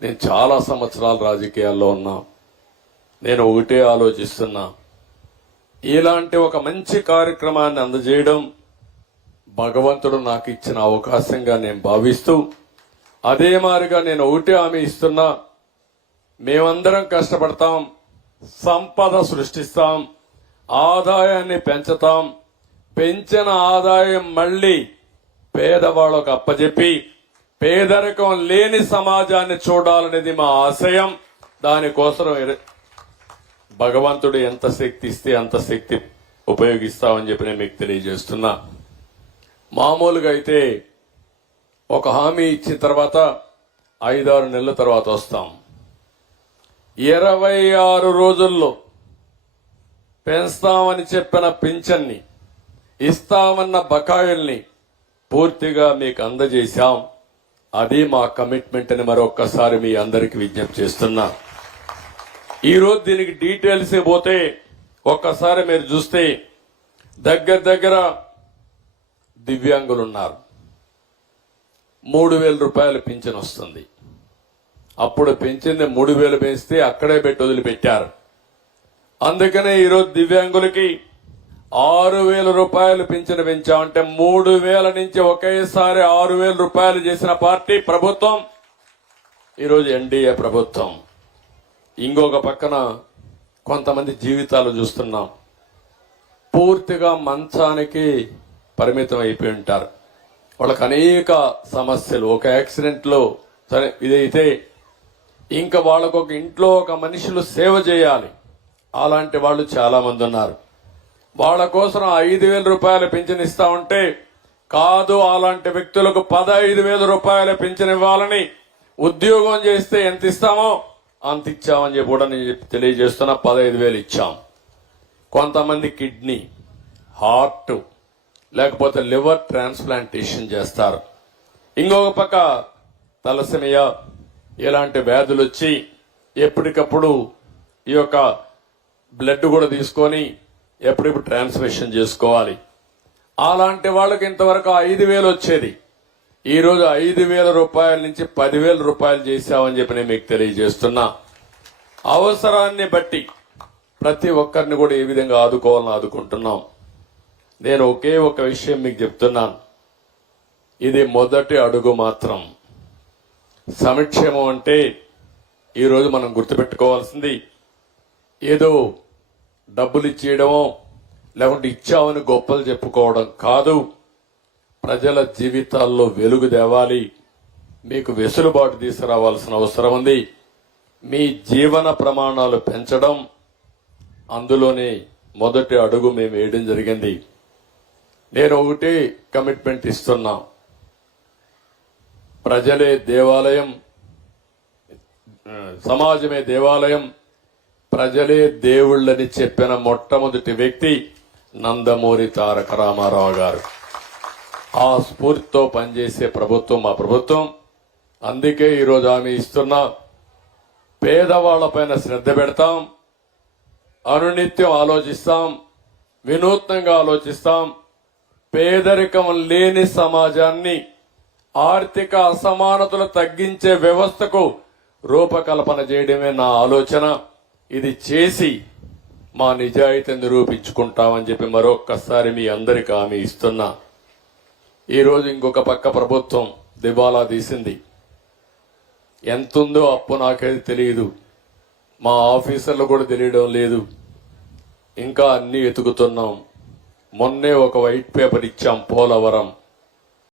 నేను చాలా సంవత్సరాలు రాజకీయాల్లో ఉన్నా. నేను ఒకటే ఆలోచిస్తున్నా, ఇలాంటి ఒక మంచి కార్యక్రమాన్ని అందజేయడం భగవంతుడు నాకు ఇచ్చిన అవకాశంగా నేను భావిస్తూ, అదే మాదిరిగా నేను ఒకటే హామీ ఇస్తున్నా, మేమందరం కష్టపడతాం, సంపద సృష్టిస్తాం, ఆదాయాన్ని పెంచుతాం, పెంచిన ఆదాయం మళ్లీ పేదవాళ్లకు అప్పజెప్పి పేదరికం లేని సమాజాన్ని చూడాలనేది మా ఆశయం. దానికోసం భగవంతుడు ఎంత శక్తి ఇస్తే అంత శక్తి ఉపయోగిస్తామని చెప్పి నేను మీకు తెలియజేస్తున్నా. మామూలుగా అయితే ఒక హామీ ఇచ్చిన తర్వాత 5-6 నెలల తర్వాత వస్తాం. 26 రోజుల్లో పెంచుతామని చెప్పిన పింఛన్ని, ఇస్తామన్న బకాయిల్ని పూర్తిగా మీకు అందజేశాం. అది మా కమిట్మెంట్ అని మరొక్కసారి మీ అందరికి విజ్ఞప్తి చేస్తున్నా. ఈరోజు దీనికి డీటెయిల్స్ పోతే ఒక్కసారి మీరు చూస్తే దగ్గర దివ్యాంగులు ఉన్నారు. 3,000 రూపాయలు పింఛన్ వస్తుంది. అప్పుడు పెంచింది 3,000 పెంచితే అక్కడే పెట్టి వదిలిపెట్టారు. అందుకనే ఈరోజు దివ్యాంగులకి 6,000 రూపాయలు పింఛను పెంచామంటే 3,000 నుంచి ఒకేసారి 6,000 రూపాయలు చేసిన పార్టీ ప్రభుత్వం ఈరోజు ఎన్డీఏ ప్రభుత్వం. ఇంకొక పక్కన కొంతమంది జీవితాలు చూస్తున్నాం, పూర్తిగా మంచానికి పరిమితం అయిపోయి ఉంటారు. వాళ్ళకి అనేక సమస్యలు, ఒక యాక్సిడెంట్ లో సరే ఇదైతే ఇంకా వాళ్ళకు ఒక ఇంట్లో ఒక మనుషులు సేవ చేయాలి. అలాంటి వాళ్ళు చాలా మంది ఉన్నారు. వాళ్ళ కోసం 5,000 రూపాయలు పింఛన్ ఇస్తా ఉంటే కాదు, అలాంటి వ్యక్తులకు 15,000 రూపాయల పింఛన్ ఇవ్వాలని, ఉద్యోగం చేస్తే ఎంత ఇస్తామో అంత ఇచ్చామని చెప్పి కూడా నేను తెలియజేస్తున్నా. 15,000 ఇచ్చాం. కొంతమంది కిడ్నీ, హార్ట్ లేకపోతే లివర్ ట్రాన్స్ప్లాంటేషన్ చేస్తారు. ఇంకొక పక్క తలసేమియా ఇలాంటి వ్యాధులు వచ్చి ఎప్పటికప్పుడు ఈ యొక్క బ్లడ్ కూడా తీసుకొని ఎప్పుడిప్పుడు ట్రాన్స్మిషన్ చేసుకోవాలి. అలాంటి వాళ్ళకి ఇంతవరకు 5,000 వచ్చేది. ఈ రోజు 5,000 రూపాయల నుంచి 10,000 రూపాయలు చేశామని చెప్పి నేను మీకు తెలియజేస్తున్నా. అవసరాన్ని బట్టి ప్రతి ఒక్కరిని కూడా ఏ విధంగా ఆదుకోవాలని ఆదుకుంటున్నాం. నేను ఒకే ఒక విషయం మీకు చెప్తున్నాను, ఇది మొదటి అడుగు మాత్రం. సంక్షేమం అంటే ఈరోజు మనం గుర్తుపెట్టుకోవాల్సింది ఏదో డబ్బులు ఇచ్చేయడమో లేకుంటే ఇచ్చామని గొప్పలు చెప్పుకోవడం కాదు. ప్రజల జీవితాల్లో వెలుగు తేవాలి, మీకు వెసులుబాటు తీసుకురావాల్సిన అవసరం ఉంది. మీ జీవన ప్రమాణాలు పెంచడం, అందులోనే మొదటి అడుగు మేము వేయడం జరిగింది. నేను ఒకటి కమిట్మెంట్ ఇస్తున్నా, ప్రజలే దేవాలయం, సమాజమే దేవాలయం, ప్రజలే దేవుళ్ళని చెప్పిన మొట్టమొదటి వ్యక్తి నందమూరి తారక రామారావు గారు. ఆ స్ఫూర్తితో పనిచేసే ప్రభుత్వం మా ప్రభుత్వం. అందుకే ఈరోజు హామీ ఇస్తున్నా, పేదవాళ్లపైన శ్రద్ధ పెడతాం, అనునిత్యం ఆలోచిస్తాం, వినూత్నంగా ఆలోచిస్తాం. పేదరికం లేని సమాజాన్ని, ఆర్థిక అసమానతలు తగ్గించే వ్యవస్థకు రూపకల్పన చేయడమే నా ఆలోచన. ఇది చేసి మా నిజాయితీని నిరూపించుకుంటామని చెప్పి మరొక్కసారి మీ అందరికీ హామీ ఇస్తున్నా. ఈరోజు ఇంకొక పక్క ప్రభుత్వం దివాలా తీసింది. ఎంతుందో అప్పు నాకేది తెలియదు, మా ఆఫీసర్లు కూడా తెలియడం లేదు. ఇంకా అన్ని వెతుకుతున్నాం. మొన్నే ఒక వైట్ పేపర్ ఇచ్చాం పోలవరం.